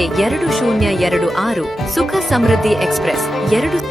ಸಂಖ್ಯೆ 2026 ಸುಖ ಸಮೃದ್ಧಿ express 2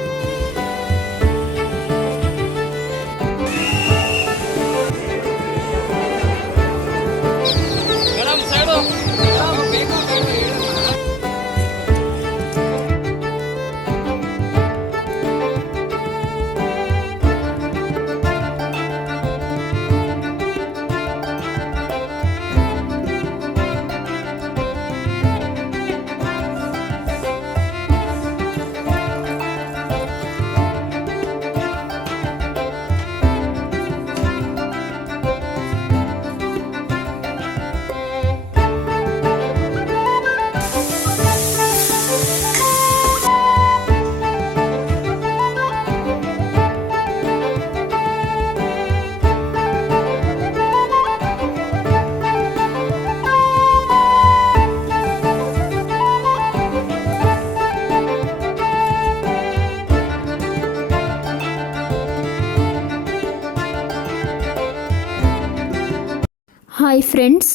hi friends,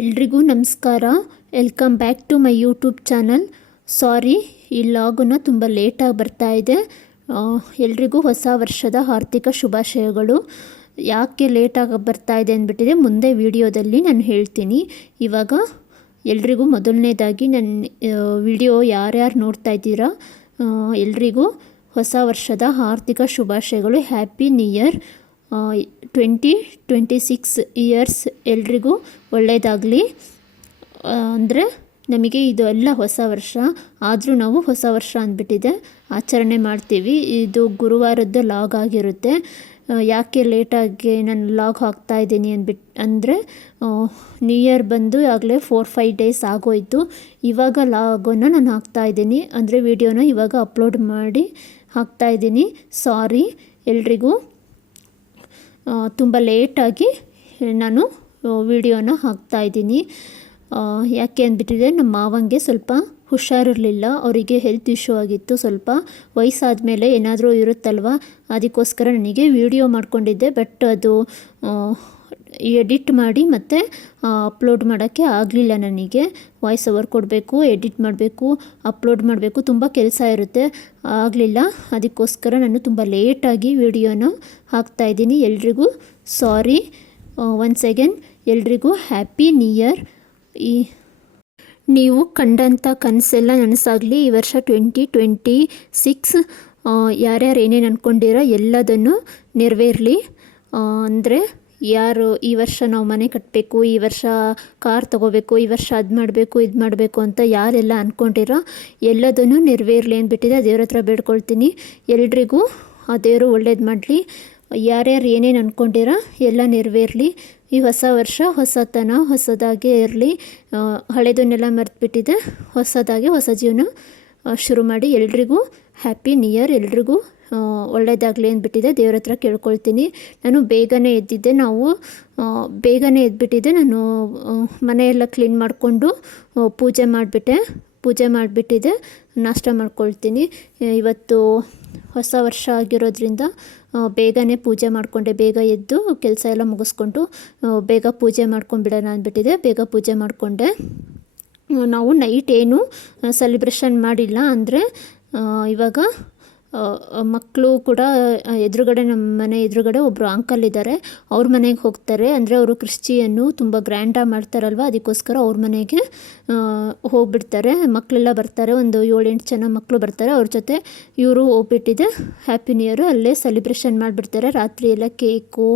ಎಲ್ರಿಗೂ ನಮಸ್ಕಾರ. Welcome back to my YouTube channel. Sorry, ಈ ಲಾಗನ್ನು ತುಂಬ ಲೇಟಾಗಿ ಬರ್ತಾ ಇದೆ. ಎಲ್ರಿಗೂ ಹೊಸ ವರ್ಷದ ಆರ್ಥಿಕ ಶುಭಾಶಯಗಳು. ಯಾಕೆ ಲೇಟಾಗಿ ಬರ್ತಾ ಇದೆ ಅಂದ್ಬಿಟ್ಟಿದೆ ಮುಂದೆ ವಿಡಿಯೋದಲ್ಲಿ ನಾನು ಹೇಳ್ತೀನಿ. ಇವಾಗ ಎಲ್ರಿಗೂ ಮೊದಲನೇದಾಗಿ ನನ್ನ ವಿಡಿಯೋ ಯಾರ್ಯಾರು ನೋಡ್ತಾ ಇದ್ದೀರಾ ಎಲ್ರಿಗೂ ಹೊಸ ವರ್ಷದ ಆರ್ಥಿಕ ಶುಭಾಶಯಗಳು. ಹ್ಯಾಪಿ ನ್ಯೂ ಇಯರ್ 2026 ಇಯರ್ಸ್ ಎಲ್ರಿಗೂ ಒಳ್ಳೆಯದಾಗಲಿ. ಅಂದರೆ ನಮಗೆ ಇದು ಎಲ್ಲ ಹೊಸ ವರ್ಷ, ಆದರೂ ನಾವು ಹೊಸ ವರ್ಷ ಅಂದ್ಬಿಟ್ಟಿದೆ ಆಚರಣೆ ಮಾಡ್ತೀವಿ. ಇದು ಗುರುವಾರದ್ದು ಲಾಗ್ ಆಗಿರುತ್ತೆ. ಯಾಕೆ ಲೇಟಾಗಿ ನಾನು ಲಾಗ್ ಹಾಕ್ತಾಯಿದ್ದೀನಿ ಅಂದರೆ ನ್ಯೂ ಇಯರ್ ಬಂದು ಆಗಲೇ 4-5 ಡೇಸ್ ಆಗೋಯಿತು. ಇವಾಗ ಲಾಗನ್ನು ನಾನು ಹಾಕ್ತಾಯಿದ್ದೀನಿ, ಅಂದರೆ ವಿಡಿಯೋನ ಇವಾಗ ಅಪ್ಲೋಡ್ ಮಾಡಿ ಹಾಕ್ತಾಯಿದ್ದೀನಿ. ಸಾರಿ ಎಲ್ರಿಗೂ. ತುಂಬ ಲೇಟಾಗಿ ನಾನು ವಿಡಿಯೋನ ಹಾಕ್ತಾಯಿದ್ದೀನಿ. ಯಾಕೆ ಅಂದ್ಬಿಟ್ಟಿದೆ, ನಮ್ಮ ಮಾವಂಗೆ ಸ್ವಲ್ಪ ಹುಷಾರಿರಲಿಲ್ಲ. ಅವರಿಗೆ ಹೆಲ್ತ್ ಇಶ್ಯೂ ಆಗಿತ್ತು. ಸ್ವಲ್ಪ ವಯಸ್ಸಾದ ಮೇಲೆ ಏನಾದರೂ ಇರುತ್ತಲ್ವ, ಅದಕ್ಕೋಸ್ಕರ ನನಗೆ ವಿಡಿಯೋ ಮಾಡ್ಕೊಂಡಿದ್ದೆ. ಬಟ್ ಅದು ಎಡಿಟ್ ಮಾಡಿ ಮತ್ತು ಅಪ್ಲೋಡ್ ಮಾಡೋಕ್ಕೆ ಆಗಲಿಲ್ಲ. ನನಗೆ ವಾಯ್ಸ್ ಓವರ್ ಕೊಡಬೇಕು, ಎಡಿಟ್ ಮಾಡಬೇಕು, ಅಪ್ಲೋಡ್ ಮಾಡಬೇಕು, ತುಂಬ ಕೆಲಸ ಇರುತ್ತೆ, ಆಗಲಿಲ್ಲ. ಅದಕ್ಕೋಸ್ಕರ ನಾನು ತುಂಬ ಲೇಟಾಗಿ ವಿಡಿಯೋನ ಹಾಕ್ತಾಯಿದ್ದೀನಿ. ಎಲ್ರಿಗೂ ಸಾರಿ. ಒನ್ಸ್ ಅಗೇನ್ ಎಲ್ರಿಗೂ ಹ್ಯಾಪಿ ನ್ಯೂ ಇಯರ್. ನೀವು ಕಂಡಂಥ ಕನಸೆಲ್ಲ ನನಸಾಗಲಿ. ಈ ವರ್ಷ 2026 ಯಾರ್ಯಾರು ಏನೇನು ಅಂದ್ಕೊಂಡಿರೋ ಎಲ್ಲದನ್ನು ನೆರವೇರಲಿ. ಅಂದರೆ ಯಾರು ಈ ವರ್ಷ ನಾವು ಮನೆ ಕಟ್ಟಬೇಕು, ಈ ವರ್ಷ ಕಾರ್ ತೊಗೋಬೇಕು, ಈ ವರ್ಷ ಅದು ಮಾಡಬೇಕು, ಇದು ಮಾಡಬೇಕು ಅಂತ ಯಾರೆಲ್ಲ ಅಂದ್ಕೊಂಡಿರೋ ಎಲ್ಲದನ್ನು ನೆರವೇರಲಿ ಅಂದ್ಬಿಟ್ಟಿದೆ. ದೇವ್ರ ಹತ್ರ ಬೇಡ್ಕೊಳ್ತೀನಿ. ಎಲ್ರಿಗೂ ಆ ದೇವರು ಒಳ್ಳೇದು ಮಾಡಲಿ. ಯಾರ್ಯಾರು ಏನೇನು ಅಂದ್ಕೊಂಡಿರೋ ಎಲ್ಲ ನೆರವೇರಲಿ. ಈ ಹೊಸ ವರ್ಷ ಹೊಸತನ ಹೊಸದಾಗೇ ಇರಲಿ. ಹಳೆದನ್ನೆಲ್ಲ ಮರೆತುಬಿಟ್ಟಿದೆ, ಹೊಸದಾಗಿ ಹೊಸ ಜೀವನ ಶುರು ಮಾಡಿ. ಎಲ್ರಿಗೂ ಹ್ಯಾಪಿ ನ್ಯೂ ಇಯರ್. ಎಲ್ರಿಗೂ ಒಳ್ಳೆಯದಾಗಲಿ ಅಂದ್ಬಿಟ್ಟಿದೆ. ದೇವ್ರ ಹತ್ರ ಕೇಳ್ಕೊಳ್ತೀನಿ. ನಾನು ಬೇಗನೆ ಎದ್ದಿದ್ದೆ. ಬೇಗನೆ ಎದ್ಬಿಟ್ಟಿದ್ದೆ. ನಾನು ಮನೆಯೆಲ್ಲ ಕ್ಲೀನ್ ಮಾಡಿಕೊಂಡು ಪೂಜೆ ಮಾಡಿಬಿಟ್ಟಿದ್ದೆ. ನಾಷ್ಟ ಮಾಡ್ಕೊಳ್ತೀನಿ. ಇವತ್ತು ಹೊಸ ವರ್ಷ ಆಗಿರೋದ್ರಿಂದ ಬೇಗನೆ ಪೂಜೆ ಮಾಡಿಕೊಂಡೆ. ಬೇಗ ಎದ್ದು ಕೆಲಸ ಎಲ್ಲ ಮುಗಿಸ್ಕೊಂಡು ಬೇಗ ಪೂಜೆ ಮಾಡ್ಕೊಂಡ್ಬಿಡೋಣ ಅಂದ್ಬಿಟ್ಟಿದೆ. ಬೇಗ ಪೂಜೆ ಮಾಡಿಕೊಂಡೆ. ನಾವು ನೈಟ್ ಏನು ಸೆಲೆಬ್ರೇಷನ್ ಮಾಡಿಲ್ಲ. ಅಂದರೆ ಇವಾಗ ಮಕ್ಕಳು ಕೂಡ ಎದುರುಗಡೆ, ನಮ್ಮ ಮನೆ ಎದುರುಗಡೆ ಒಬ್ಬರು ಅಂಕಲ್ ಇದ್ದಾರೆ, ಅವ್ರ ಮನೆಗೆ ಹೋಗ್ತಾರೆ. ಅಂದರೆ ಅವರು ಕ್ರಿಶ್ಚಿಯನ್ನು ತುಂಬ ಗ್ರ್ಯಾಂಡಾಗಿ ಮಾಡ್ತಾರಲ್ವ, ಅದಕ್ಕೋಸ್ಕರ ಅವ್ರ ಮನೆಗೆ ಹೋಗ್ಬಿಡ್ತಾರೆ. ಮಕ್ಕಳೆಲ್ಲ ಬರ್ತಾರೆ, ಒಂದು 7-8 ಜನ ಮಕ್ಕಳು ಬರ್ತಾರೆ. ಅವ್ರ ಜೊತೆ ಇವರು ಹೋಗ್ಬಿಟ್ಟಿದೆ. ಹ್ಯಾಪಿ ನ್ಯೂ ಇಯರು ಅಲ್ಲೇ ಸೆಲೆಬ್ರೇಷನ್ ಮಾಡಿಬಿಡ್ತಾರೆ. ರಾತ್ರಿ ಎಲ್ಲ ಕೇಕು,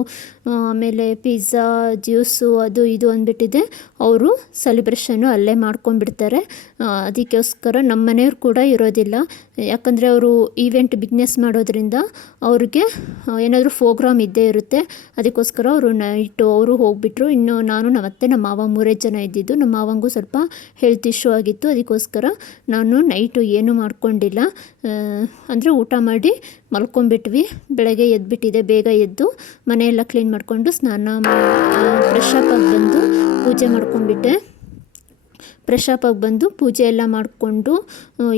ಆಮೇಲೆ ಪಿಜ್ಜಾ, ಜ್ಯೂಸು, ಅದು ಇದು ಅಂದ್ಬಿಟ್ಟಿದೆ. ಅವರು ಸೆಲೆಬ್ರೇಷನ್ನು ಅಲ್ಲೇ ಮಾಡ್ಕೊಂಡ್ಬಿಡ್ತಾರೆ. ಅದಕ್ಕೋಸ್ಕರ ನಮ್ಮ ಮನೆಯವ್ರು ಕೂಡ ಇರೋದಿಲ್ಲ. ಯಾಕಂದರೆ ಅವರು ಬಿಸ್ನೆಸ್ ಮಾಡೋದ್ರಿಂದ ಅವ್ರಿಗೆ ಏನಾದರೂ ಪ್ರೋಗ್ರಾಮ್ ಇದ್ದೇ ಇರುತ್ತೆ. ಅದಕ್ಕೋಸ್ಕರ ಅವರು ನೈಟು ಅವರು ಹೋಗಿಬಿಟ್ರು. ಇನ್ನು ನಾನು, ನಮ್ಮತ್ತೆ, ನಮ್ಮ ಮಾವ 3 ಜನ ಇದ್ದಿದ್ದು. ನಮ್ಮ ಮಾವಂಗೂ ಸ್ವಲ್ಪ ಹೆಲ್ತ್ ಇಶ್ಯೂ ಆಗಿತ್ತು. ಅದಕ್ಕೋಸ್ಕರ ನಾನು ನೈಟು ಏನೂ ಮಾಡ್ಕೊಂಡಿಲ್ಲ. ಅಂದರೆ ಊಟ ಮಾಡಿ ಮಲ್ಕೊಂಡ್ಬಿಟ್ವಿ. ಬೆಳಗ್ಗೆ ಎದ್ಬಿಟ್ಟಿದೆ. ಬೇಗ ಎದ್ದು ಮನೆಯೆಲ್ಲ ಕ್ಲೀನ್ ಮಾಡಿಕೊಂಡು ಫ್ರೆಶ್ ಅಪ್ ಆಗಿ ಬಂದು ಪೂಜೆ ಮಾಡ್ಕೊಂಡ್ಬಿಟ್ಟೆ. ಫ್ರೆಶ್ ಅಪ್ ಆಗಿ ಬಂದು ಪೂಜೆ ಎಲ್ಲ ಮಾಡಿಕೊಂಡು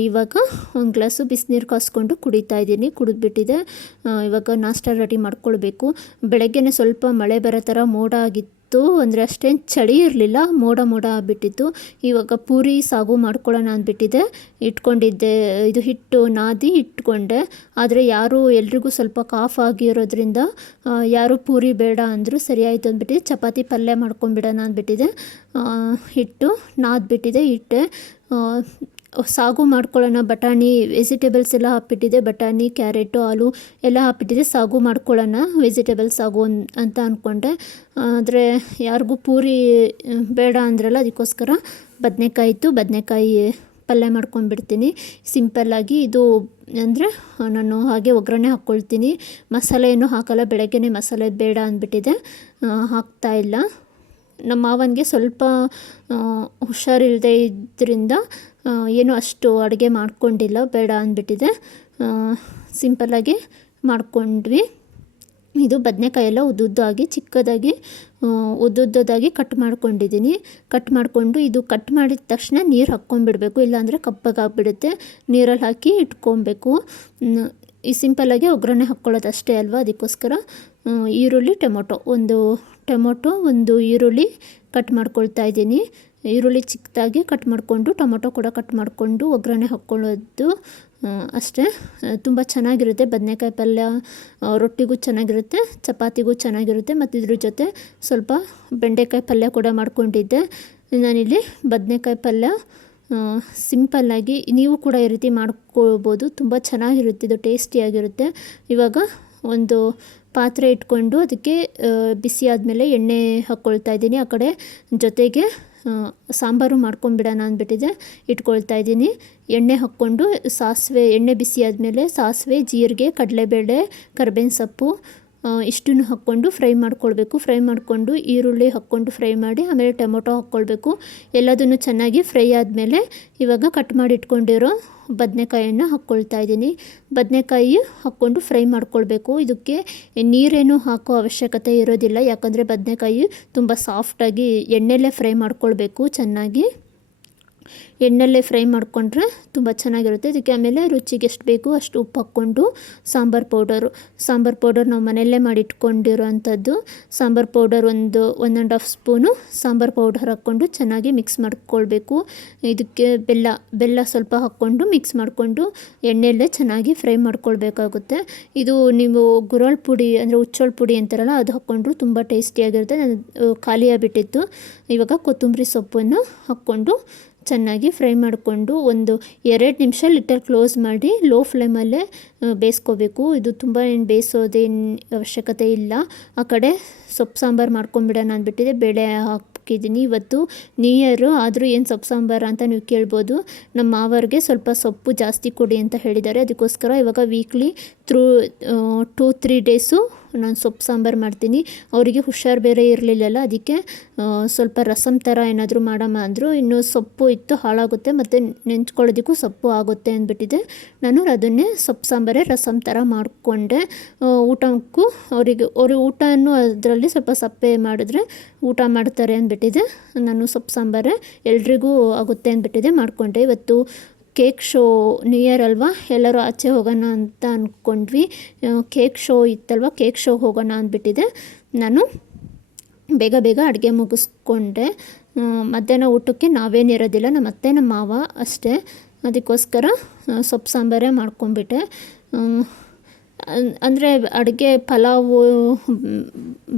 ಇವಾಗ ಒಂದು ಗ್ಲಾಸು ಬಿಸಿನೀರು ಕಾಸ್ಕೊಂಡು ಕುಡಿತಾ ಇದ್ದೀನಿ. ಕುಡಿದ್ಬಿಟ್ಟಿದೆ. ಇವಾಗ ನಾಷ್ಟ ರೆಡಿ ಮಾಡ್ಕೊಳ್ಬೇಕು. ಬೆಳಗ್ಗೆನೇ ಸ್ವಲ್ಪ ಮಳೆ ಬರೋ ಥರ ಮೋಡ ಆಗಿತ್ತು. ಇತ್ತು, ಅಂದರೆ ಅಷ್ಟೇನು ಚಳಿ ಇರಲಿಲ್ಲ, ಮೋಡ ಮೋಡ ಆಗಿಬಿಟ್ಟಿತ್ತು. ಇವಾಗ ಪೂರಿ ಸಾಗು ಮಾಡ್ಕೊಳ್ಳೋಣ ಅಂದ್ಬಿಟ್ಟಿದೆ, ಇಟ್ಕೊಂಡಿದ್ದೆ. ಇದು ಹಿಟ್ಟು ನಾದಿ ಇಟ್ಕೊಂಡೆ, ಆದರೆ ಎಲ್ರಿಗೂ ಸ್ವಲ್ಪ ಕಾಫ್ ಆಗಿರೋದ್ರಿಂದ ಯಾರೂ ಪೂರಿ ಬೇಡ ಅಂದರು. ಸರಿ ಆಯಿತು ಅಂದ್ಬಿಟ್ಟಿದೆ, ಚಪಾತಿ ಪಲ್ಯ ಮಾಡ್ಕೊಂಬಿಡೋಣ ಅಂದ್ಬಿಟ್ಟಿದೆ. ಹಿಟ್ಟು ನಾದ್ಬಿಟ್ಟಿದೆ, ಇಟ್ಟೆ. ಸಾಗು ಮಾಡ್ಕೊಳ್ಳೋಣ, ಬಟಾಣಿ ವೆಜಿಟೇಬಲ್ಸ್ ಎಲ್ಲ ಹಾಕ್ಬಿಟ್ಟಿದೆ, ಬಟಾಣಿ ಕ್ಯಾರೆಟು ಆಲೂ ಎಲ್ಲ ಹಾಕ್ಬಿಟ್ಟಿದೆ. ಸಾಗು ಮಾಡ್ಕೊಳ್ಳೋಣ, ವೆಜಿಟೇಬಲ್ ಸಾಗು ಅಂತ ಅಂದ್ಕೊಂಡೆ. ಆದರೆ ಯಾರಿಗೂ ಪೂರಿ ಬೇಡ ಅಂದ್ರಲ್ಲ, ಅದಕ್ಕೋಸ್ಕರ ಬದನೆಕಾಯಿ ಪಲ್ಯ ಮಾಡ್ಕೊಂಡ್ಬಿಡ್ತೀನಿ ಸಿಂಪಲ್ಲಾಗಿ. ಇದು ಅಂದರೆ ನಾನು ಹಾಗೆ ಒಗ್ಗರಣೆ ಹಾಕ್ಕೊಳ್ತೀನಿ, ಮಸಾಲೆ ಏನೂ ಹಾಕಲ್ಲ. ಬೆಳಗ್ಗೆನೇ ಮಸಾಲೆ ಬೇಡ ಅಂದ್ಬಿಟ್ಟಿದೆ, ಹಾಕ್ತಾಯಿಲ್ಲ. ನಮ್ಮ ಮಾವನಿಗೆ ಸ್ವಲ್ಪ ಹುಷಾರಿಲ್ಲದೆ ಇದ್ದರಿಂದ ಏನೂ ಅಷ್ಟು ಅಡುಗೆ ಮಾಡ್ಕೊಂಡಿಲ್ಲ, ಬೇಡ ಅಂದ್ಬಿಟ್ಟಿದೆ. ಸಿಂಪಲ್ಲಾಗಿ ಮಾಡ್ಕೊಂಡ್ವಿ. ಇದು ಬದನೆಕಾಯಿ ಎಲ್ಲ ಉದ್ದುದ್ದಾಗಿ ಚಿಕ್ಕದಾಗಿ ಉದ್ದುದ್ದಾಗಿ ಕಟ್ ಮಾಡ್ಕೊಂಡಿದ್ದೀನಿ. ಕಟ್ ಮಾಡಿಕೊಂಡು ಇದು ಕಟ್ ಮಾಡಿದ ತಕ್ಷಣ ನೀರು ಹಾಕ್ಕೊಂಡ್ಬಿಡ್ಬೇಕು, ಇಲ್ಲಾಂದರೆ ಕಪ್ಪಗಾಗ್ಬಿಡುತ್ತೆ. ನೀರಲ್ಲಿ ಹಾಕಿ ಇಟ್ಕೊಬೇಕು. ಈ ಸಿಂಪಲ್ಲಾಗಿ ಒಗ್ಗರಣೆ ಹಾಕ್ಕೊಳ್ಳೋದು ಅಷ್ಟೇ ಅಲ್ವಾ, ಅದಕ್ಕೋಸ್ಕರ ಈರುಳ್ಳಿ ಒಂದು ಈರುಳ್ಳಿ ಕಟ್ ಮಾಡ್ಕೊಳ್ತಾ ಇದ್ದೀನಿ. ಈರುಳ್ಳಿ ಚಿಕ್ಕದಾಗಿ ಕಟ್ ಮಾಡಿಕೊಂಡು ಟೊಮೊಟೊ ಕೂಡ ಕಟ್ ಮಾಡಿಕೊಂಡು ಒಗ್ಗರಣೆ ಹಾಕ್ಕೊಳ್ಳೋದು ಅಷ್ಟೇ. ತುಂಬ ಚೆನ್ನಾಗಿರುತ್ತೆ ಬದನೆಕಾಯಿ ಪಲ್ಯ, ರೊಟ್ಟಿಗೂ ಚೆನ್ನಾಗಿರುತ್ತೆ, ಚಪಾತಿಗೂ ಚೆನ್ನಾಗಿರುತ್ತೆ. ಮತ್ತು ಇದ್ರ ಜೊತೆ ಸ್ವಲ್ಪ ಬೆಂಡೆಕಾಯಿ ಪಲ್ಯ ಕೂಡ ಮಾಡ್ಕೊಂಡಿದ್ದೆ ನಾನಿಲ್ಲಿ. ಬದನೆಕಾಯಿ ಪಲ್ಯ ಸಿಂಪಲ್ಲಾಗಿ ನೀವು ಕೂಡ ಈ ರೀತಿ ಮಾಡ್ಕೊಳ್ಬೋದು, ತುಂಬ ಚೆನ್ನಾಗಿರುತ್ತೆ, ಇದು ಟೇಸ್ಟಿಯಾಗಿರುತ್ತೆ. ಇವಾಗ ಒಂದು ಪಾತ್ರೆ ಇಟ್ಕೊಂಡು ಅದಕ್ಕೆ ಬಿಸಿ ಆದಮೇಲೆ ಎಣ್ಣೆ ಹಾಕ್ಕೊಳ್ತಾ ಇದ್ದೀನಿ. ಆ ಕಡೆ ಜೊತೆಗೆ ಸಾಂಬಾರು ಮಾಡ್ಕೊಂಬಿಡೋಣ ಅಂದ್ಬಿಟ್ಟಿದೆ, ಇಟ್ಕೊಳ್ತಾ ಇದ್ದೀನಿ. ಎಣ್ಣೆ ಹಾಕ್ಕೊಂಡು ಎಣ್ಣೆ ಬಿಸಿ ಆದಮೇಲೆ ಸಾಸಿವೆ, ಜೀರಿಗೆ, ಕಡಲೆಬೇಳೆ, ಕರಿಬೇವಿನ ಸೊಪ್ಪು ಇಷ್ಟನ್ನು ಹಾಕ್ಕೊಂಡು ಫ್ರೈ ಮಾಡ್ಕೊಳ್ಬೇಕು. ಫ್ರೈ ಮಾಡಿಕೊಂಡು ಈರುಳ್ಳಿ ಹಾಕ್ಕೊಂಡು ಫ್ರೈ ಮಾಡಿ ಆಮೇಲೆ ಟೊಮೊಟೊ ಹಾಕ್ಕೊಳ್ಬೇಕು. ಎಲ್ಲದನ್ನು ಚೆನ್ನಾಗಿ ಫ್ರೈ ಆದಮೇಲೆ ಇವಾಗ ಕಟ್ ಮಾಡಿ ಇಟ್ಕೊಂಡಿರೋ ಬದನೆಕಾಯನ್ನು ಹಾಕ್ಕೊಳ್ತಾ ಇದ್ದೀನಿ. ಬದನೆಕಾಯಿ ಹಾಕ್ಕೊಂಡು ಫ್ರೈ ಮಾಡ್ಕೊಳ್ಬೇಕು. ಇದಕ್ಕೆ ನೀರೇನು ಹಾಕೋ ಅವಶ್ಯಕತೆ ಇರೋದಿಲ್ಲ, ಯಾಕಂದರೆ ಬದನೆಕಾಯಿ ತುಂಬ ಸಾಫ್ಟಾಗಿ ಎಣ್ಣೆಲೇ ಫ್ರೈ ಮಾಡ್ಕೊಳ್ಬೇಕು. ಚೆನ್ನಾಗಿ ಎಣ್ಣೆಲ್ಲೇ ಫ್ರೈ ಮಾಡಿಕೊಂಡ್ರೆ ತುಂಬ ಚೆನ್ನಾಗಿರುತ್ತೆ. ಇದಕ್ಕೆ ಆಮೇಲೆ ರುಚಿಗೆ ಎಷ್ಟು ಬೇಕು ಅಷ್ಟು ಉಪ್ಪು ಹಾಕ್ಕೊಂಡು ಸಾಂಬಾರು ಪೌಡರ್ ನಾವು ಮನೆಯಲ್ಲೇ ಮಾಡಿ ಇಟ್ಕೊಂಡಿರೋ ಅಂಥದ್ದು sambar powder 1.5 spoon sambar powder ಹಾಕ್ಕೊಂಡು ಚೆನ್ನಾಗಿ ಮಿಕ್ಸ್ ಮಾಡ್ಕೊಳ್ಬೇಕು. ಇದಕ್ಕೆ ಬೆಲ್ಲ ಸ್ವಲ್ಪ ಹಾಕ್ಕೊಂಡು ಮಿಕ್ಸ್ ಮಾಡಿಕೊಂಡು ಎಣ್ಣೆಯಲ್ಲೇ ಚೆನ್ನಾಗಿ ಫ್ರೈ ಮಾಡ್ಕೊಳ್ಬೇಕಾಗುತ್ತೆ. ಇದು ನೀವು ಗುರಳ್ ಪುಡಿ ಅಂದರೆ ಹುಚ್ಚೋಳ್ ಪುಡಿ ಅಂತಾರಲ್ಲ, ಅದು ಹಾಕ್ಕೊಂಡ್ರು ತುಂಬ ಟೇಸ್ಟಿಯಾಗಿರುತ್ತೆ. ಖಾಲಿಯಾಗಿಬಿಟ್ಟಿತ್ತು. ಇವಾಗ ಕೊತ್ತಂಬರಿ ಸೊಪ್ಪನ್ನು ಹಾಕ್ಕೊಂಡು ಚೆನ್ನಾಗಿ ಫ್ರೈ ಮಾಡಿಕೊಂಡು 2 ನಿಮಿಷ ಲಿಟರ್ ಕ್ಲೋಸ್ ಮಾಡಿ ಲೋ ಫ್ಲೇಮಲ್ಲೇ ಬೇಯಿಸ್ಕೋಬೇಕು. ಇದು ತುಂಬ ಬೇಯಿಸೋದೇನು ಅವಶ್ಯಕತೆ ಇಲ್ಲ. ಆ ಕಡೆ ಸೊಪ್ಪು ಸಾಂಬಾರು ಮಾಡ್ಕೊಂಬಿಡೋಣ ಅಂದ್ಬಿಟ್ಟಿದೆ, ಬೇಳೆ ಹಾಕಿದ್ದೀನಿ. ಇವತ್ತು ನ್ಯೂ ಇಯರು ಆದರೂ ಏನು ಸೊಪ್ಪು ಸಾಂಬಾರು ಅಂತ ನೀವು ಕೇಳ್ಬೋದು. ನಮ್ಮ ಮಾವರಿಗೆ ಸ್ವಲ್ಪ ಸೊಪ್ಪು ಜಾಸ್ತಿ ಕೊಡಿ ಅಂತ ಹೇಳಿದ್ದಾರೆ, ಅದಕ್ಕೋಸ್ಕರ ಇವಾಗ ವೀಕ್ಲಿ 2-3 ಡೇಸು ನಾನು ಸೊಪ್ಪು ಸಾಂಬಾರು ಮಾಡ್ತೀನಿ. ಅವರಿಗೆ ಹುಷಾರು ಬೇರೆ ಇರಲಿಲ್ಲಲ್ಲ, ಅದಕ್ಕೆ ಸ್ವಲ್ಪ ರಸಮ್ ಥರ ಏನಾದರೂ ಮಾಡಮ್ಮ ಅಂದರು. ಇನ್ನು ಸೊಪ್ಪು ಇತ್ತು ಹಾಳಾಗುತ್ತೆ ಮತ್ತು ನೆಂಚ್ಕೊಳ್ಳೋದಕ್ಕೂ ಸೊಪ್ಪು ಆಗುತ್ತೆ ಅಂದ್ಬಿಟ್ಟಿದೆ. ನಾನು ಅದನ್ನೇ ಸೊಪ್ಪು ಸಾಂಬಾರೇ ರಸಮ್ ಥರ ಮಾಡಿಕೊಂಡೆ. ಊಟಕ್ಕೂ ಅವರು ಊಟನೂ ಅದರಲ್ಲಿ ಸ್ವಲ್ಪ ಸಪ್ಪೆ ಮಾಡಿದ್ರೆ ಊಟ ಮಾಡ್ತಾರೆ ಅಂದ್ಬಿಟ್ಟಿದೆ. ನಾನು ಸೊಪ್ಪು ಸಾಂಬಾರೇ ಎಲ್ರಿಗೂ ಆಗುತ್ತೆ ಅಂದ್ಬಿಟ್ಟಿದೆ ಮಾಡಿಕೊಂಡೆ. ಇವತ್ತು ಕೇಕ್ ಶೋ, ನ್ಯೂ ಇಯರ್ ಅಲ್ವಾ, ಎಲ್ಲರೂ ಆಚೆ ಹೋಗೋಣ ಅಂತ ಅಂದ್ಕೊಂಡ್ವಿ. ಕೇಕ್ ಶೋ ಇತ್ತಲ್ವ, ಕೇಕ್ ಶೋ ಹೋಗೋಣ ಅಂದ್ಬಿಟ್ಟಿದೆ. ನಾನು ಬೇಗ ಅಡುಗೆ ಮುಗಿಸ್ಕೊಂಡೆ. ಮಧ್ಯಾಹ್ನ ಊಟಕ್ಕೆ ನಾವೇನಿರೋದಿಲ್ಲ, ನಮ್ಮ ಅತ್ತೆ ನಮ್ಮ ಮಾವ ಅಷ್ಟೇ, ಅದಕ್ಕೋಸ್ಕರ ಸೊಪ್ಪು ಸಾಂಬಾರೇ ಮಾಡ್ಕೊಂಬಿಟ್ಟೆ. ಅಂದರೆ ಅಡುಗೆ ಪಲಾವು,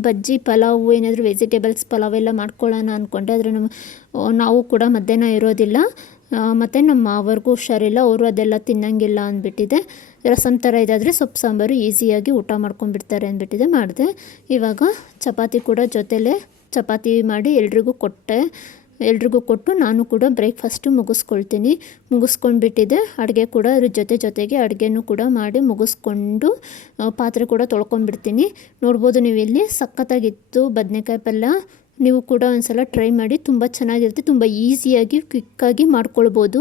ಬಜ್ಜಿ ಪಲಾವು, ಏನಾದರೂ ವೆಜಿಟೇಬಲ್ಸ್ ಪಲಾವ್ ಎಲ್ಲ ಮಾಡ್ಕೊಳ್ಳೋಣ ಅಂದ್ಕೊಂಡೆ. ಆದರೆ ನಾವು ಕೂಡ ಮಧ್ಯಾಹ್ನ ಇರೋದಿಲ್ಲ, ಮತ್ತು ನಮ್ಮ ಮಾವರಿಗೂ ಹುಷಾರಿಲ್ಲ, ಅವರು ಅದೆಲ್ಲ ತಿನ್ನಂಗಿಲ್ಲ ಅಂದ್ಬಿಟ್ಟಿದೆ. ರಸಮ್ ಥರ ಇದಾದರೆ ಸೊಪ್ಪು ಸಾಂಬಾರು ಈಸಿಯಾಗಿ ಊಟ ಮಾಡ್ಕೊಂಡ್ಬಿಡ್ತಾರೆ ಅಂದ್ಬಿಟ್ಟಿದೆ, ಮಾಡಿದೆ. ಇವಾಗ ಚಪಾತಿ ಕೂಡ ಜೊತೆಲೇ ಚಪಾತಿ ಮಾಡಿ ಎಲ್ರಿಗೂ ಕೊಟ್ಟು ನಾನು ಕೂಡ ಬ್ರೇಕ್ಫಾಸ್ಟು ಮುಗಿಸ್ಕೊಂಡ್ಬಿಟ್ಟಿದ್ದೆ. ಅಡುಗೆ ಕೂಡ ಅದ್ರ ಜೊತೆಗೆ ಅಡುಗೆನೂ ಕೂಡ ಮಾಡಿ ಮುಗಿಸ್ಕೊಂಡು ಪಾತ್ರೆ ಕೂಡ ತೊಳ್ಕೊಂಡ್ಬಿಡ್ತೀನಿ. ನೋಡ್ಬೋದು ನೀವು ಇಲ್ಲಿ ಸಖತ್ತಾಗಿತ್ತು ಬದನೆಕಾಯಿ ಪಲ್ಯ. ನೀವು ಕೂಡ ಒಂದ್ಸಲ ಟ್ರೈ ಮಾಡಿ, ತುಂಬ ಚೆನ್ನಾಗಿರುತ್ತೆ, ತುಂಬ ಈಸಿಯಾಗಿ ಕ್ವಿಕ್ಕಾಗಿ ಮಾಡ್ಕೊಳ್ಬೋದು.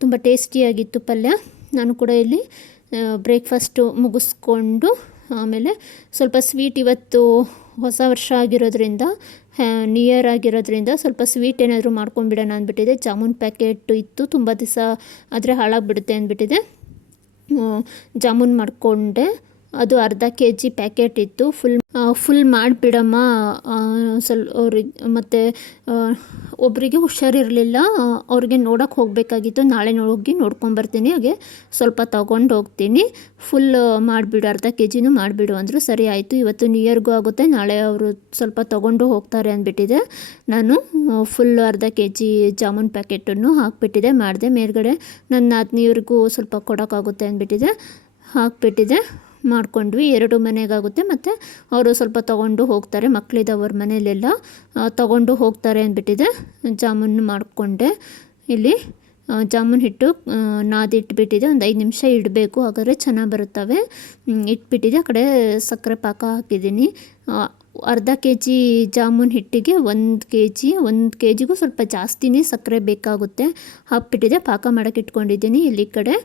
ತುಂಬ ಟೇಸ್ಟಿಯಾಗಿತ್ತು ಪಲ್ಯ. ನಾನು ಕೂಡ ಇಲ್ಲಿ ಬ್ರೇಕ್ಫಾಸ್ಟು ಮುಗಿಸ್ಕೊಂಡು ಆಮೇಲೆ ಸ್ವಲ್ಪ ಸ್ವೀಟ್, ಇವತ್ತು ಹೊಸ ವರ್ಷ ಆಗಿರೋದ್ರಿಂದ, ನ್ಯೂ ಇಯರ್ ಆಗಿರೋದ್ರಿಂದ ಸ್ವಲ್ಪ ಸ್ವೀಟ್ ಏನಾದರೂ ಮಾಡ್ಕೊಂಡ್ಬಿಡೋಣ ಅಂದ್ಬಿಟ್ಟಿದೆ. ಜಾಮೂನ್ ಪ್ಯಾಕೆಟ್ ಇತ್ತು, ತುಂಬ ದಿವಸ ಆದರೆ ಹಾಳಾಗಿಬಿಡುತ್ತೆ ಅಂದ್ಬಿಟ್ಟಿದೆ. ಜಾಮೂನ್ ಮಾಡಿಕೊಂಡೆ. ಅದು ಅರ್ಧ ಕೆ ಜಿ ಪ್ಯಾಕೆಟ್ ಇತ್ತು. ಫುಲ್ ಮಾಡಿಬಿಡಮ್ಮ, ಅವ್ರಿಗೆ ಮತ್ತು ಒಬ್ಬರಿಗೆ ಹುಷಾರಿರಲಿಲ್ಲ, ಅವ್ರಿಗೆ ನೋಡೋಕ್ಕೆ ಹೋಗಬೇಕಾಗಿತ್ತು. ನಾಳೆ ಹೋಗಿ ನೋಡ್ಕೊಂಬರ್ತೀನಿ, ಹಾಗೆ ಸ್ವಲ್ಪ ತೊಗೊಂಡು ಹೋಗ್ತೀನಿ, ಫುಲ್ ಮಾಡಿಬಿಡು, ಅರ್ಧ ಕೆ ಜಿನೂ ಮಾಡಿಬಿಡು ಅಂದರು. ಸರಿ ಆಯಿತು, ಇವತ್ತು ನ್ಯೂ ಇಯರ್ಗೂ ಆಗುತ್ತೆ, ನಾಳೆ ಅವರು ಸ್ವಲ್ಪ ತೊಗೊಂಡು ಹೋಗ್ತಾರೆ ಅಂದ್ಬಿಟ್ಟಿದೆ. ನಾನು ಫುಲ್ ಅರ್ಧ ಕೆ ಜಿ ಜಾಮೂನ್ ಪ್ಯಾಕೆಟನ್ನು ಹಾಕಿಬಿಟ್ಟಿದೆ, ಮಾಡಿದೆ. ಮೇಲ್ಗಡೆ ನನ್ನ ನಾದಿನಿಯವ್ರಿಗೂ ಸ್ವಲ್ಪ ಕೊಡೋಕ್ಕಾಗುತ್ತೆ ಅಂದ್ಬಿಟ್ಟಿದೆ, ಹಾಕಿಬಿಟ್ಟಿದೆ. ಮಾಡ್ಕೊಂಡ್ವಿ. 2 ಮನೆಗಾಗುತ್ತೆ, ಮತ್ತು ಅವರು ಸ್ವಲ್ಪ ತೊಗೊಂಡು ಹೋಗ್ತಾರೆ, ಮಕ್ಕಳಿದವ್ರ ಮನೆಯಲ್ಲೆಲ್ಲ ತೊಗೊಂಡು ಹೋಗ್ತಾರೆ ಅಂದ್ಬಿಟ್ಟಿದೆ. ಜಾಮೂನು ಮಾಡಿಕೊಂಡೆ. ಇಲ್ಲಿ ಜಾಮೂನ್ ಹಿಟ್ಟು ನಾದಿಟ್ಬಿಟ್ಟಿದೆ, ಒಂದು 5 ನಿಮಿಷ ಇಡಬೇಕು, ಹಾಗಾದರೆ ಚೆನ್ನಾಗಿ ಬರುತ್ತವೆ. ಇಟ್ಬಿಟ್ಟಿದೆ. ಆ ಕಡೆ ಸಕ್ಕರೆ ಪಾಕ ಹಾಕಿದ್ದೀನಿ. ಅರ್ಧ ಕೆ ಜಿ ಜಾಮೂನ್ ಹಿಟ್ಟಿಗೆ 1 ಕೆ ಜಿಗೂ ಸ್ವಲ್ಪ ಜಾಸ್ತಿನೇ ಸಕ್ಕರೆ ಬೇಕಾಗುತ್ತೆ. ಹಾಕ್ಬಿಟ್ಟಿದೆ. ಪಾಕ ಮಾಡೋಕ್ಕೆ ಇಟ್ಕೊಂಡಿದ್ದೀನಿ. ಇಲ್ಲಿ ಕಡೆ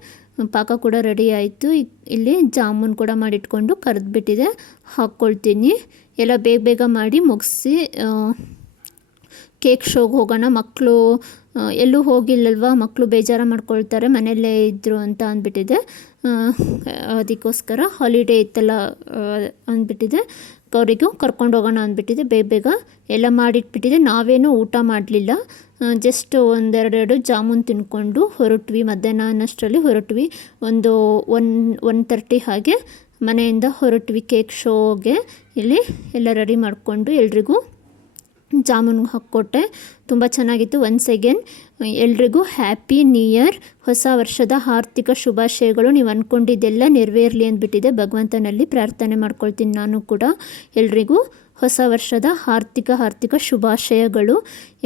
ಪಾಕ ಕೂಡ ರೆಡಿ ಆಯಿತು. ಇಲ್ಲಿ ಜಾಮೂನ್ ಕೂಡ ಮಾಡಿಟ್ಕೊಂಡು ಕರೆದ್ಬಿಟ್ಟಿದೆ, ಹಾಕ್ಕೊಳ್ತೀನಿ. ಎಲ್ಲ ಬೇಗ ಮಾಡಿ ಮುಗಿಸಿ ಕೇಕ್ ಶೋಗೆ ಹೋಗೋಣ. ಮಕ್ಕಳು ಎಲ್ಲೂ ಹೋಗಿಲ್ಲಲ್ವ, ಮಕ್ಕಳು ಬೇಜಾರು ಮಾಡ್ಕೊಳ್ತಾರೆ, ಮನೆಯಲ್ಲೇ ಇದ್ದರು ಅಂತ ಅಂದ್ಬಿಟ್ಟಿದೆ. ಅದಕ್ಕೋಸ್ಕರ ಹಾಲಿಡೇ ಇತ್ತಲ್ಲ ಅಂದ್ಬಿಟ್ಟಿದೆ, ಅವರಿಗೂ ಕರ್ಕೊಂಡು ಹೋಗೋಣ ಅಂದ್ಬಿಟ್ಟಿದೆ. ಬೇಗ ಎಲ್ಲ ಮಾಡಿಟ್ಬಿಟ್ಟಿದೆ. ನಾವೇನೂ ಊಟ ಮಾಡಲಿಲ್ಲ, ಜಸ್ಟ್ 1-2 ಜಾಮೂನ್ ತಿನ್ಕೊಂಡು ಹೊರಟ್ವಿ. ಮಧ್ಯಾಹ್ನಷ್ಟರಲ್ಲಿ ಹೊರಟ್ವಿ. 1:30 ಹಾಗೆ ಮನೆಯಿಂದ ಹೊರಟ್ವಿ ಕೇಕ್ ಶೋಗೆ. ಇಲ್ಲಿ ಎಲ್ಲ ರೆಡಿ ಮಾಡಿಕೊಂಡು ಎಲ್ರಿಗೂ ಜಾಮೂನ್ ಹಾಕ್ಕೊಟ್ಟೆ. ತುಂಬ ಚೆನ್ನಾಗಿತ್ತು. ಒನ್ಸ್ ಅಗೇನ್ ಎಲ್ರಿಗೂ ಹ್ಯಾಪಿ ನ್ಯೂ ಇಯರ್, ಹೊಸ ವರ್ಷದ ಆರ್ಥಿಕ ಶುಭಾಶಯಗಳು. ನೀವು ಅಂದ್ಕೊಂಡಿದ್ದೆಲ್ಲ ನೆರವೇರಲಿ ಅಂದ್ಬಿಟ್ಟಿದೆ. ಭಗವಂತನಲ್ಲಿ ಪ್ರಾರ್ಥನೆ ಮಾಡ್ಕೊಳ್ತೀನಿ ನಾನು ಕೂಡ. ಎಲ್ರಿಗೂ ಹೊಸ ವರ್ಷದ ಆರ್ಥಿಕ ಶುಭಾಶಯಗಳು.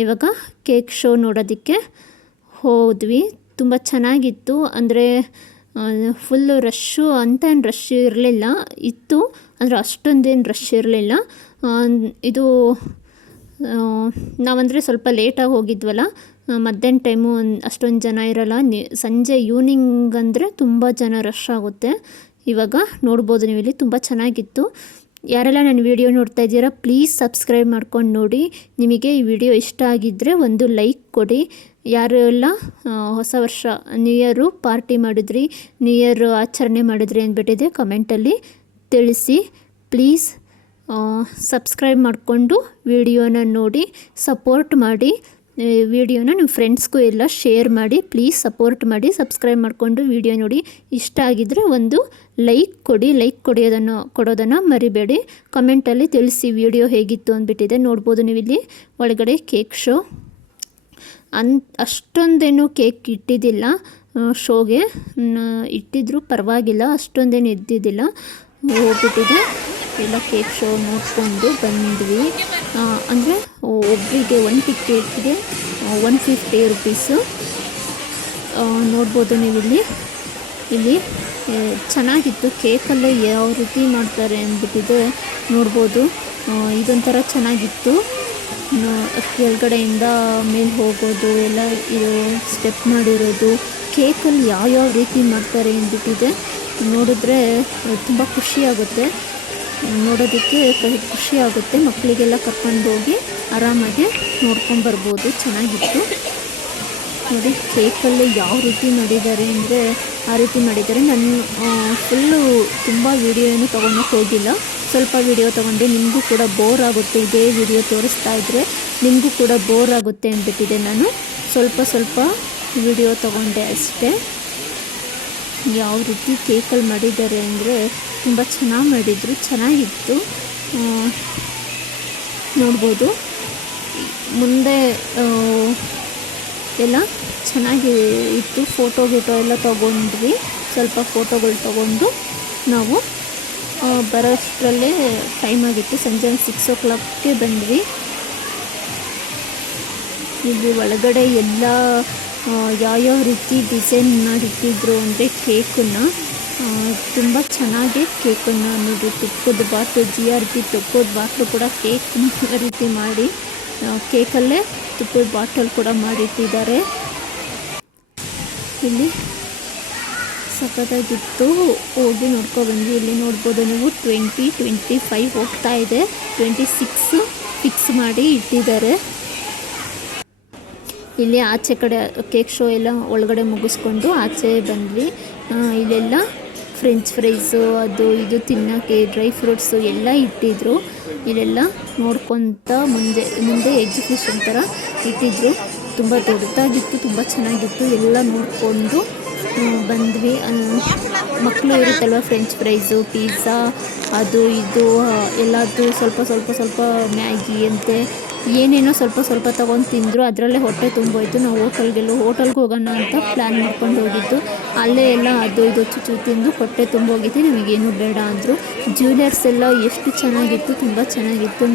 ಇವಾಗ ಕೇಕ್ ಶೋ ನೋಡೋದಕ್ಕೆ ಹೋದ್ವಿ. ತುಂಬ ಚೆನ್ನಾಗಿತ್ತು. ಅಂದರೆ ಫುಲ್ಲು ರಶ್ಶು ಅಂತ ಏನು ರಶ್ ಇರಲಿಲ್ಲ, ಇತ್ತು ಅಂದರೆ ಅಷ್ಟೊಂದೇನು ರಶ್ ಇರಲಿಲ್ಲ. ಇದು ನಾವಂದರೆ ಸ್ವಲ್ಪ ಲೇಟಾಗಿ ಹೋಗಿದ್ವಲ್ಲ, ಮಧ್ಯಾಹ್ನ ಟೈಮು ಅಷ್ಟೊಂದು ಜನ ಇರೋಲ್ಲ. ಸಂಜೆ ಈವ್ನಿಂಗ್ ಅಂದರೆ ತುಂಬ ಜನ ರಶ್ ಆಗುತ್ತೆ. ಇವಾಗ ನೋಡ್ಬೋದು ನೀವು, ಇಲ್ಲಿ ತುಂಬ ಚೆನ್ನಾಗಿತ್ತು. ಯಾರೆಲ್ಲ ನನ್ನ ವಿಡಿಯೋ ನೋಡ್ತಾ ಇದ್ದೀರಾ, ಪ್ಲೀಸ್ ಸಬ್ಸ್ಕ್ರೈಬ್ ಮಾಡ್ಕೊಂಡು ನೋಡಿ. ನಿಮಗೆ ಈ ವಿಡಿಯೋ ಇಷ್ಟ ಆಗಿದ್ದರೆ ಒಂದು ಲೈಕ್ ಕೊಡಿ. ಯಾರೆಲ್ಲ ಹೊಸ ವರ್ಷ ನ್ಯೂ ಇಯರು ಪಾರ್ಟಿ ಮಾಡಿದ್ರಿ, ನ್ಯೂ ಇಯರ್ ಆಚರಣೆ ಮಾಡಿದ್ರಿ ಅಂದ್ಬಿಟ್ಟಿದೆ ಕಮೆಂಟಲ್ಲಿ ತಿಳಿಸಿ. ಪ್ಲೀಸ್ ಸಬ್ಸ್ಕ್ರೈಬ್ ಮಾಡಿಕೊಂಡು ವಿಡಿಯೋನ ನೋಡಿ ಸಪೋರ್ಟ್ ಮಾಡಿ. ವಿಡಿಯೋನ ನಿಮ್ಮ ಫ್ರೆಂಡ್ಸ್ಗೂ ಎಲ್ಲ ಶೇರ್ ಮಾಡಿ. ಪ್ಲೀಸ್ ಸಪೋರ್ಟ್ ಮಾಡಿ, ಸಬ್ಸ್ಕ್ರೈಬ್ ಮಾಡಿಕೊಂಡು ವಿಡಿಯೋ ನೋಡಿ. ಇಷ್ಟ ಆಗಿದ್ದರೆ ಒಂದು ಲೈಕ್ ಕೊಡೋದನ್ನು ಮರಿಬೇಡಿ. ಕಮೆಂಟಲ್ಲಿ ತಿಳಿಸಿ ವಿಡಿಯೋ ಹೇಗಿತ್ತು ಅಂದ್ಬಿಟ್ಟಿದೆ. ನೋಡ್ಬೋದು ನೀವು ಇಲ್ಲಿ ಒಳಗಡೆ ಕೇಕ್ ಶೋ. ಅಷ್ಟೊಂದೇನು ಕೇಕ್ ಇಟ್ಟಿದ್ದಿಲ್ಲ ಶೋಗೆ, ಇಟ್ಟಿದ್ರು ಪರವಾಗಿಲ್ಲ, ಅಷ್ಟೊಂದೇನು ಇದ್ದಿದ್ದಿಲ್ಲ. ಹೋಗ್ಬಿಟ್ಟಿದೆ. ಎಲ್ಲ ಕೇಕ್ ಶೋ ನೋಡಿಕೊಂಡು ಬಂದ್ವಿ. ಅಂದರೆ ಒಬ್ಬರಿಗೆ 1 ಟಿಕೆಟ್ಗೆ 150 ರುಪೀಸು. ನೋಡ್ಬೋದು ನೀವು ಇಲ್ಲಿ ಚೆನ್ನಾಗಿತ್ತು. ಕೇಕಲ್ಲೇ ಯಾವ ರೀತಿ ಮಾಡ್ತಾರೆ ಅಂದ್ಬಿಟ್ಟಿದೆ ನೋಡ್ಬೋದು. ಇದೊಂಥರ ಚೆನ್ನಾಗಿತ್ತು. ಕೆಳಗಡೆಯಿಂದ ಮೇಲೆ ಹೋಗೋದು ಎಲ್ಲ ಇದು ಸ್ಟೆಪ್ ಮಾಡಿರೋದು, ಕೇಕಲ್ಲಿ ಯಾವ್ಯಾವ ರೀತಿ ಮಾಡ್ತಾರೆ ಅಂದ್ಬಿಟ್ಟಿದೆ. ನೋಡಿದ್ರೆ ತುಂಬ ಖುಷಿಯಾಗುತ್ತೆ, ನೋಡೋದಕ್ಕೆ ಖುಷಿಯಾಗುತ್ತೆ. ಮಕ್ಕಳಿಗೆಲ್ಲ ಕರ್ಕೊಂಡೋಗಿ ಆರಾಮಾಗಿ ನೋಡ್ಕೊಂಬರ್ಬೋದು. ಚೆನ್ನಾಗಿತ್ತು ನೋಡಿ. ಕೇಕಲ್ಲಿ ಯಾವ ರೀತಿ ಮಾಡಿದ್ದಾರೆ ಅಂದರೆ ಆ ರೀತಿ ಮಾಡಿದ್ದಾರೆ. ನಾನು ಫುಲ್ಲು ತುಂಬ ವೀಡಿಯೋ ಏನು ತೊಗೊಳಕ್ಕೆ ಹೋಗಿಲ್ಲ, ಸ್ವಲ್ಪ ವೀಡಿಯೋ ತೊಗೊಂಡೆ. ನಿಮಗೂ ಕೂಡ ಬೋರ್ ಆಗುತ್ತೆ, ಇದೇ ವಿಡಿಯೋ ತೋರಿಸ್ತಾ ಇದ್ದರೆ ನಿಮಗೂ ಕೂಡ ಬೋರ್ ಆಗುತ್ತೆ ಅಂದ್ಬಿಟ್ಟಿದೆ. ನಾನು ಸ್ವಲ್ಪ ವಿಡಿಯೋ ತೊಗೊಂಡೆ ಅಷ್ಟೇ. ಯಾವ ರೀತಿ ಕೇಕಲ್ಲಿ ಮಾಡಿದ್ದಾರೆ ಅಂದರೆ ತುಂಬ ಚೆನ್ನಾಗಿ ಮಾಡಿದರು, ಚೆನ್ನಾಗಿತ್ತು. ನೋಡ್ಬೋದು ಮುಂದೆ ಎಲ್ಲ ಚೆನ್ನಾಗಿ ಇತ್ತು. ಫೋಟೋ ಎಲ್ಲ ತೊಗೊಂಡ್ವಿ. ಸ್ವಲ್ಪ ಫೋಟೋಗಳು ತೊಗೊಂಡು ನಾವು ಬರೋಷ್ಟರಲ್ಲೇ ಟೈಮ್ ಆಗಿತ್ತು. ಸಂಜೆ 6 o'clockಗೆ ಬಂದ್ವಿ. ಇಲ್ಲಿ ಒಳಗಡೆ ಎಲ್ಲ ಯಾವ್ಯಾವ ರೀತಿ ಡಿಸೈನ್ ಮಾಡಿಟ್ಟಿದ್ರು ಅಂದರೆ ಕೇಕನ್ನು ತುಂಬ ಚೆನ್ನಾಗಿ ಕೇಕನ್ನು ನೋಡಿ. ತುಪ್ಪದ ಬಾಟ್ಲು GRP ತುಪ್ಪದ ಬಾಟ್ಲು ಕೂಡ ಕೇಕ್ ರೀತಿ ಮಾಡಿ, ಕೇಕಲ್ಲೇ ತುಪ್ಪದ ಬಾಟಲ್ ಕೂಡ ಮಾಡಿಟ್ಟಿದ್ದಾರೆ. ಇಲ್ಲಿ ಸಖತ್ತಾಗಿತ್ತು. ಹೋಗಿ ನೋಡ್ಕೊಬಂದ್ವಿ. ಇಲ್ಲಿ ನೋಡ್ಬೋದು ನೀವು 2025 ಹೋಗ್ತಾ ಇದೆ, 26 ಫಿಕ್ಸ್ ಮಾಡಿ ಇಟ್ಟಿದ್ದಾರೆ. ಇಲ್ಲಿ ಆಚೆ ಕಡೆ ಕೇಕ್ ಶೋ ಎಲ್ಲ ಒಳಗಡೆ ಮುಗಿಸ್ಕೊಂಡು ಆಚೆ ಬಂದ್ವಿ. ಇಲ್ಲೆಲ್ಲ ಫ್ರೆಂಚ್ ಫ್ರೈಸು ಅದು ಇದು ತಿನ್ನೋಕ್ಕೆ ಡ್ರೈ ಫ್ರೂಟ್ಸು ಎಲ್ಲ ಇಟ್ಟಿದ್ರು. ಇಲ್ಲೆಲ್ಲ ನೋಡ್ಕೊತ ಮುಂದೆ ಎಕ್ಸಿಬಿಷನ್ ಥರ ಇಟ್ಟಿದ್ರು. ತುಂಬ ದೊಡ್ಡದಾಗಿತ್ತು, ತುಂಬ ಚೆನ್ನಾಗಿತ್ತು. ಎಲ್ಲ ನೋಡಿಕೊಂಡು ಬಂದ್ವಿ. ಮಕ್ಕಳು ಇರುತ್ತಲ್ವ, ಫ್ರೆಂಚ್ ಫ್ರೈಸು, ಪಿಜ್ಜಾ, ಅದು ಇದು ಎಲ್ಲದು ಸ್ವಲ್ಪ ಮ್ಯಾಗಿ ಅಂತೆ ಏನೇನೋ ಸ್ವಲ್ಪ ತೊಗೊಂಡು ತಿಂದರು. ಅದರಲ್ಲೇ ಹೊಟ್ಟೆ ತುಂಬೋಯ್ತು. ನಾವು ಹೋಟೆಲ್ಗೆ ಹೋಗೋಣ ಅಂತ ಪ್ಲ್ಯಾನ್ ಮಾಡ್ಕೊಂಡು ಹೋಗಿದ್ದು. ಅಲ್ಲೇ ಎಲ್ಲ ಅದು ಇದು ಚುಚ್ಚು ತಿಂದು ಹೊಟ್ಟೆ ತುಂಬೋಗಿತ್ತು. ನಮಗೇನು ಬೇಡ ಅಂದರು. ಜ್ಯುವೆಲರ್ಸ್ ಎಲ್ಲ ಎಷ್ಟು ಚೆನ್ನಾಗಿತ್ತು, ತುಂಬ ಚೆನ್ನಾಗಿತ್ತು.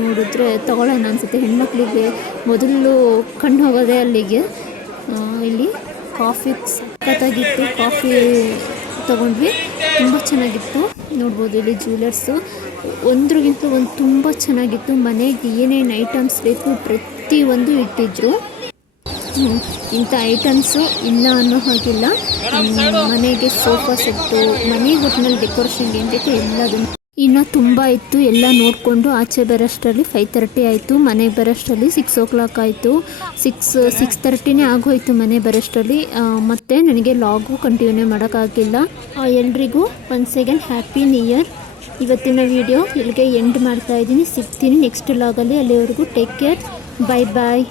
ನೋಡಿದ್ರೆ ತೊಗೊಳ್ಳೋಣ ಅನಿಸುತ್ತೆ. ಹೆಣ್ಮಕ್ಳಿಗೆ ಮೊದಲು ಕಣ್ಣು ಹೋಗೋದೇ ಅಲ್ಲಿಗೆ. ಇಲ್ಲಿ ಕಾಫಿ ಸಖತ್ತಾಗಿತ್ತು. ಕಾಫಿ ತೊಗೊಂಡ್ವಿ, ತುಂಬ ಚೆನ್ನಾಗಿತ್ತು. ನೋಡ್ಬೋದು ಇಲ್ಲಿ ಜ್ಯುವೆಲರ್ಸು ಒಂದ್ರಿಗಿಂತ ಒಂದು ತುಂಬ ಚೆನ್ನಾಗಿತ್ತು. ಮನೆಗೆ ಏನೇನು ಐಟಮ್ಸ್ ಬೇಕು ಪ್ರತಿಯೊಂದು ಇಟ್ಟಿದ್ರು. ಇಂಥ ಐಟಮ್ಸು ಇಲ್ಲ ಅನ್ನೋ ಹಾಗಿಲ್ಲ. ಮನೆಗೆ ಸೋಫಾ ಸೆಟ್ಟು, ಮನೆಗೆ ಒಟ್ಟಿನಲ್ಲಿ ಡೆಕೋರೇಷನ್ಗೆ ಏನು ಬೇಕು ಎಲ್ಲದನ್ನು. ಇನ್ನೂ ತುಂಬ ಇತ್ತು. ಎಲ್ಲ ನೋಡಿಕೊಂಡು ಆಚೆ ಬರೋಷ್ಟರಲ್ಲಿ 5:30 ಆಯಿತು. ಮನೆಗೆ ಬರೋಷ್ಟರಲ್ಲಿ 6 o'clock ಆಯಿತು. 6:30 ಆಗೋಯಿತು ಮನೆ ಬರೋಷ್ಟರಲ್ಲಿ. ಮತ್ತು ನನಗೆ ಲಾಗು ಕಂಟಿನ್ಯೂ ಮಾಡೋಕ್ಕಾಗಿಲ್ಲ. ಎಲ್ರಿಗೂ once again happy new year. ಇವತ್ತಿನ ವಿಡಿಯೋ ಇಲ್ಲಿಗೆ ಎಂಡ್ ಮಾಡ್ತಾಯಿದ್ದೀನಿ. ಸಿಗ್ತೀನಿ ನೆಕ್ಸ್ಟ್ ಲಾಗಲ್ಲಿ. ಅಲ್ಲಿವರೆಗೂ ಟೇಕ್ ಕೇರ್, ಬಾಯ್ ಬಾಯ್.